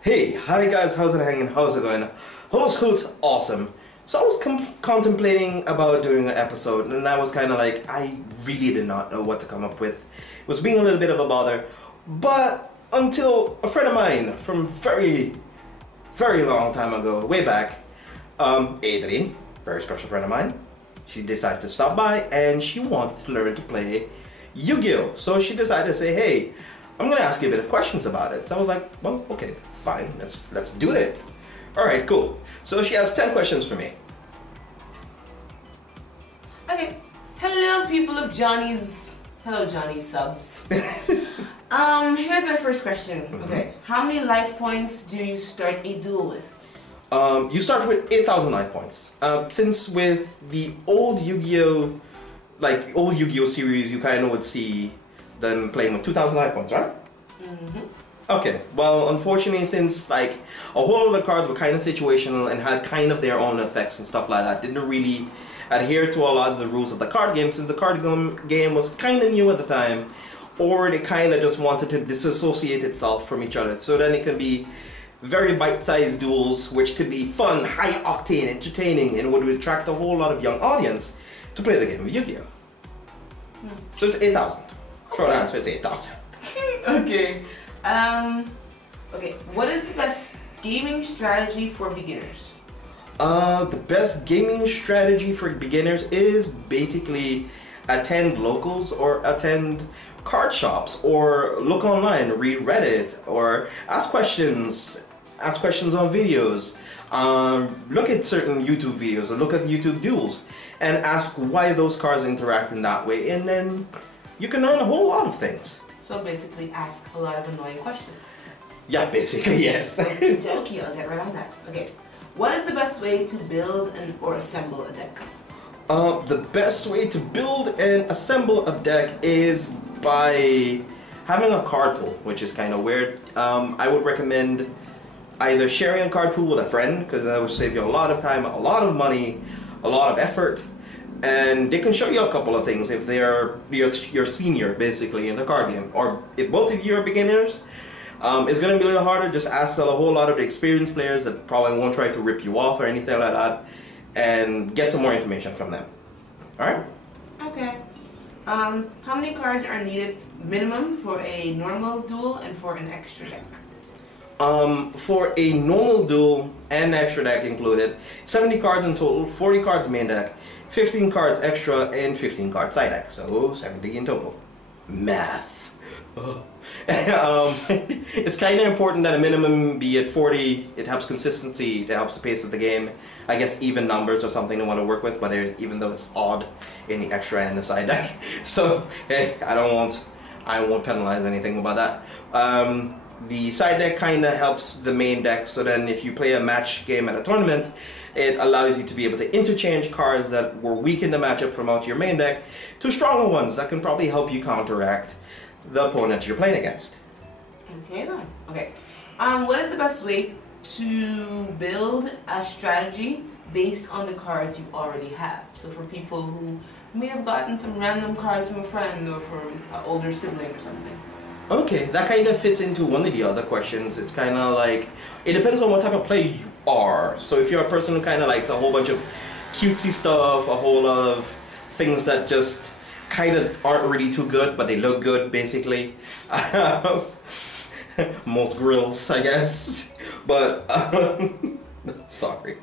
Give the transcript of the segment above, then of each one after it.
Hey, hi guys, how's it hanging? How's it going? Hello Scoot, awesome. So I was contemplating about doing an episode and I was kind of like, I really did not know what to come up with. It was being a little bit of a bother, but until a friend of mine from very long time ago, way back, Adri, very special friend of mine, she decided to stop by and she wanted to learn to play Yu-Gi-Oh! So she decided to say, hey, I'm gonna ask you a bit of questions about it. So I was like, well, okay, that's fine. Let's do it. All right, cool. So she has 10 questions for me. Okay. Hello, people of Johnny's. Hello, Johnny subs. Here's my first question. Okay. How many life points do you start a duel with? You start with 8,000 life points. Since with the old Yu-Gi-Oh, old Yu-Gi-Oh series, you kind of would see them playing with 2,000 life points, right? Okay, well, unfortunately, since like a whole lot of the cards were kind of situational and had kind of their own effects and stuff like that, didn't really adhere to a lot of the rules of the card game, since the card game was kind of new at the time, or they kind of just wanted to disassociate itself from each other. So then it can be very bite-sized duels, which could be fun, high-octane, entertaining, and would attract a whole lot of young audience to play the game of Yu-Gi-Oh! So it's 8,000. Short answer, it's 8,000. Okay. Okay. What is the best gaming strategy for beginners? The best gaming strategy for beginners is basically attend locals or attend card shops or look online, read Reddit, or ask questions on videos. Look at certain YouTube videos or look at YouTube duels and ask why those cards interact in that way, and then you can learn a whole lot of things. So basically ask a lot of annoying questions. Yeah, basically, yes. Okay, I'll get right on that. Okay. What is the best way to build or assemble a deck? The best way to build and assemble a deck is by having a card pool, which is kind of weird. I would recommend either sharing a card pool with a friend, because that will save you a lot of time, a lot of money, a lot of effort, and they can show you a couple of things if they're your senior basically in the card game, or if both of you are beginners. It's going to be a little harder. Just ask a whole lot of the experienced players that probably won't try to rip you off or anything like that, and get some more information from them. Alright? Okay. How many cards are needed minimum for a normal duel and for an extra deck? For a normal duel and extra deck included, 70 cards in total, 40 cards main deck, 15 cards extra, and 15 cards side deck. So 70 in total. Math. It's kind of important that a minimum be at 40. It helps consistency, it helps the pace of the game. I guess even numbers or something to want to work with, but even though it's odd in the extra and the side deck. So hey, I won't penalize anything about that. The side deck kind of helps the main deck, so then if you play a match game at a tournament, it allows you to be able to interchange cards that were weak in the matchup from out your main deck to stronger ones that can probably help you counteract the opponent you're playing against. Okay then. Okay. What is the best way to build a strategy based on the cards you already have? So for people who may have gotten some random cards from a friend or from an older sibling or something. Okay, that kind of fits into one of the other questions. It's kind of like, it depends on what type of player you are. So if you're a person who kind of likes a whole bunch of cutesy stuff, a whole lot of things that just kind of aren't really too good, but they look good, basically. Most grills, I guess. But, sorry.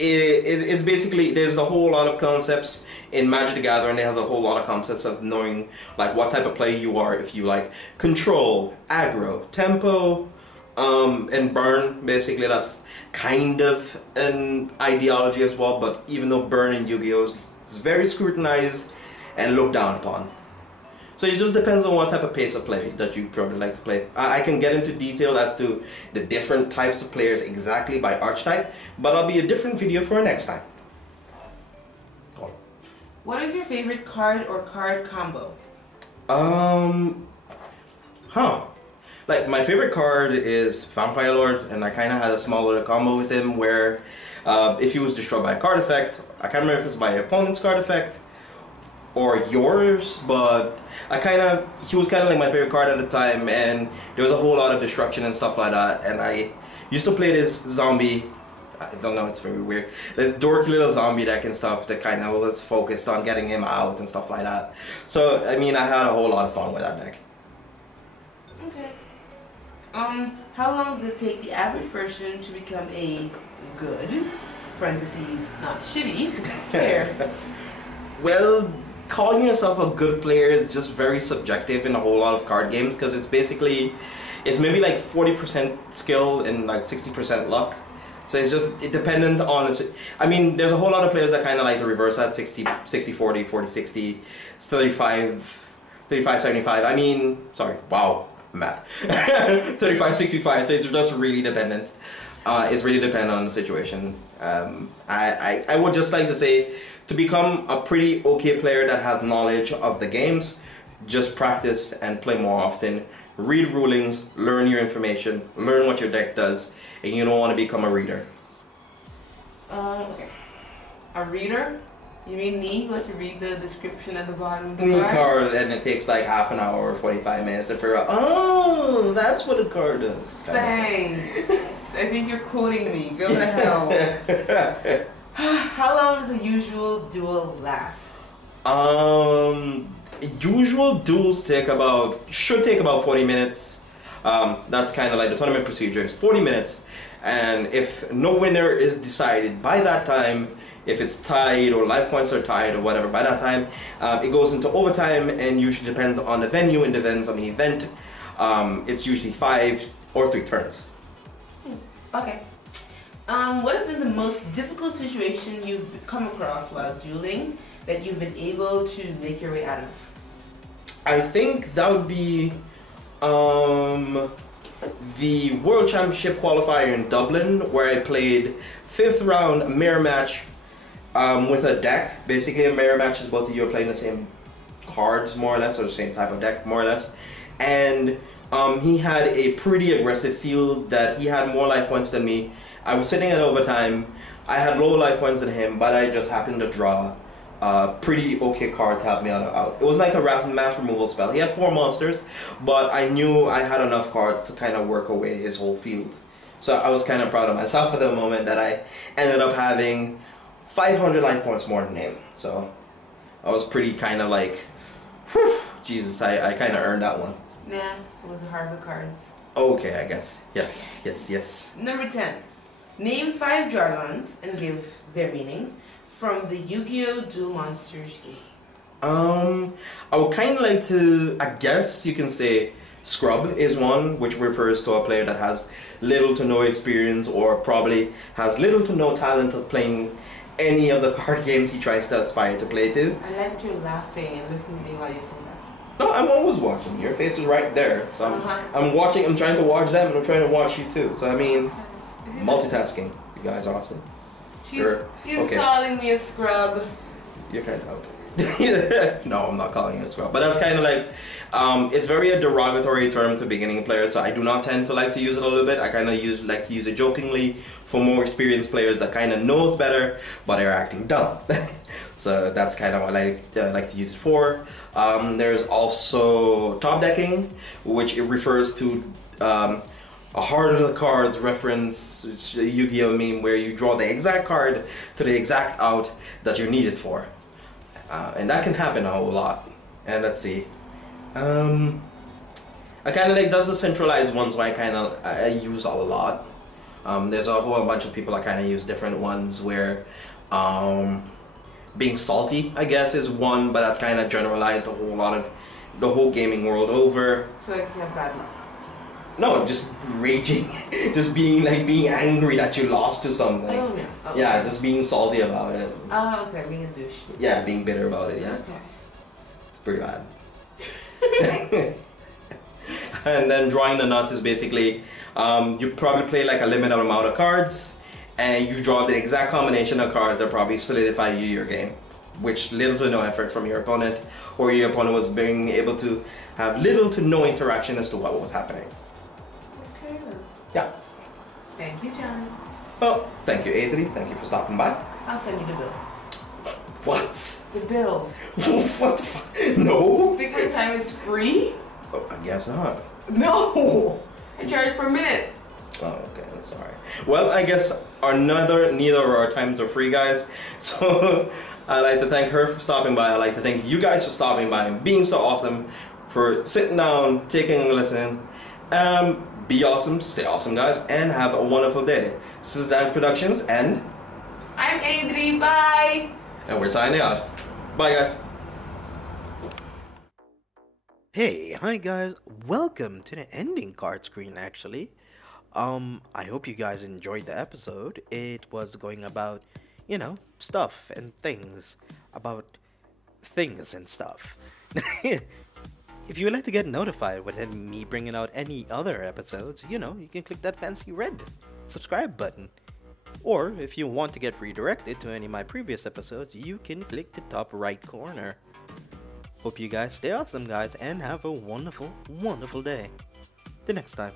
It's basically, there's a whole lot of concepts in Magic the Gathering. It has a whole lot of concepts of knowing like what type of player you are, if you like control, aggro, tempo, and burn. Basically that's kind of an ideology as well, but even though burn in Yu-Gi-Oh! is very scrutinized and looked down upon. So it just depends on what type of pace of play that you probably like to play. I can get into detail as to the different types of players exactly by archetype, but I'll be a different video for next time. What is your favorite card or card combo? Like my favorite card is Vampire Lord, and I kind of had a small little combo with him where if he was destroyed by a card effect, I can't remember if it's by your opponent's card effect or yours, but he was kind of like my favorite card at the time, and there was a whole lot of destruction and stuff like that, and I used to play this zombie, I don't know, it's very weird, this dorky little zombie deck and stuff that kind of was focused on getting him out and stuff like that. So, I mean, I had a whole lot of fun with that deck. Okay. How long does it take the average person to become a good, parentheses, not shitty, player? Well, calling yourself a good player is just very subjective in a whole lot of card games, because it's maybe like 40% skill and like 60% luck. So it's dependent on, I mean, there's a whole lot of players that kind of like to reverse that 60-40, 40-60, 35-75. I mean, sorry, wow, math. 35-65, so it's just really dependent. It's really dependent on the situation. I would just like to say, to become a pretty okay player that has knowledge of the games, just practice and play more often. Read rulings, learn your information, learn what your deck does, and you don't want to become a reader. Okay. A reader? You mean me, who has to read the description at the bottom of the card? And it takes like half an hour or 45 minutes to figure out, oh, that's what a card does. Thanks. I think you're quoting me. Go to hell. How long does a usual duel last? Usual duels should take about 40 minutes. That's kind of like the tournament procedure is 40 minutes, and if no winner is decided by that time, if it's tied or life points are tied or whatever, by that time it goes into overtime, and usually depends on the venue and depends on the event. It's usually 5 or 3 turns. Okay. What has been the most difficult situation you've come across while dueling that you've been able to make your way out of? I think that would be the World Championship qualifier in Dublin, where I played 5th round mirror match with a deck. Basically, a mirror match is both of you are playing the same cards, more or less, or the same type of deck, more or less. And he had a pretty aggressive field that he had more life points than me. I was sitting at overtime. I had lower life points than him, but I just happened to draw a pretty okay card to help me out. It was like a mass removal spell. He had 4 monsters, but I knew I had enough cards to kind of work away his whole field. So I was kind of proud of myself at the moment that I ended up having 500 life points more than him. So I was pretty kind of like, whew, Jesus, I kind of earned that one. Nah, it was a hard of cards. Okay, I guess. Yes. Number 10. Name 5 jargons and give their meanings from the Yu-Gi-Oh! Duel Monsters game. I would kind of like to, I guess you can say scrub is one, which refers to a player that has little to no experience or probably has little to no talent of playing any of the card games he tries to aspire to play to. I like you laughing and looking at me while you say that. No, I'm always watching. Your face is right there. So I'm watching, I'm trying to watch them and I'm trying to watch you too. So I mean, multitasking. You guys are awesome. He's calling me a scrub. You're kind of okay. No, I'm not calling you a scrub. But that's kind of like, it's very a derogatory term to beginning players, so I do not tend to like to use it a little bit. I kind of like to use it jokingly for more experienced players that kind of knows better, but are acting dumb. So that's kind of what I like to use it for. There's also top decking, which it refers to a heart of the cards reference. It's a Yu-Gi-Oh meme where you draw the exact card to the exact out that you need it for. And that can happen a whole lot. And let's see. I kind of like does the centralized ones where I use a lot. There's a whole bunch of people that kind of use different ones where being salty, I guess, is one, but that's kind of generalized a whole lot of the whole gaming world over. So like you have bad luck. No, just raging, just being angry that you lost to something. Oh no. Oh, yeah, just being salty about it. Oh, okay, being a douche. Yeah, being bitter about it. Yeah. Okay. It's pretty bad. And then drawing the nuts is basically you probably play like a limited amount of cards, and you draw the exact combination of cards that probably solidify your game, which little to no effort from your opponent, or your opponent was being able to have little to no interaction as to what was happening. Okay. Yeah. Thank you, John. Well, thank you, Adri. Thank you for stopping by. I'll send you the bill. What? The bill. What the fuck? No? Big Boy Time is free? Oh, I guess not. No! I charge per minute. Oh, okay, that's alright. Well, I guess neither of our times are free, guys. So I'd like to thank her for stopping by. I'd like to thank you guys for stopping by and being so awesome, for sitting down, taking a listen. Be awesome, stay awesome, guys, and have a wonderful day. This is Dance Productions, and I'm Adri, bye! And we're signing out. Bye, guys. Hey, hi guys. Welcome to the ending card screen actually. I hope you guys enjoyed the episode. It was going about, you know, stuff and things. About things and stuff. If you would like to get notified when me bringing out any other episodes, you know, you can click that fancy red subscribe button. Or if you want to get redirected to any of my previous episodes, you can click the top right corner. Hope you guys stay awesome, guys, and have a wonderful, wonderful day. Till next time.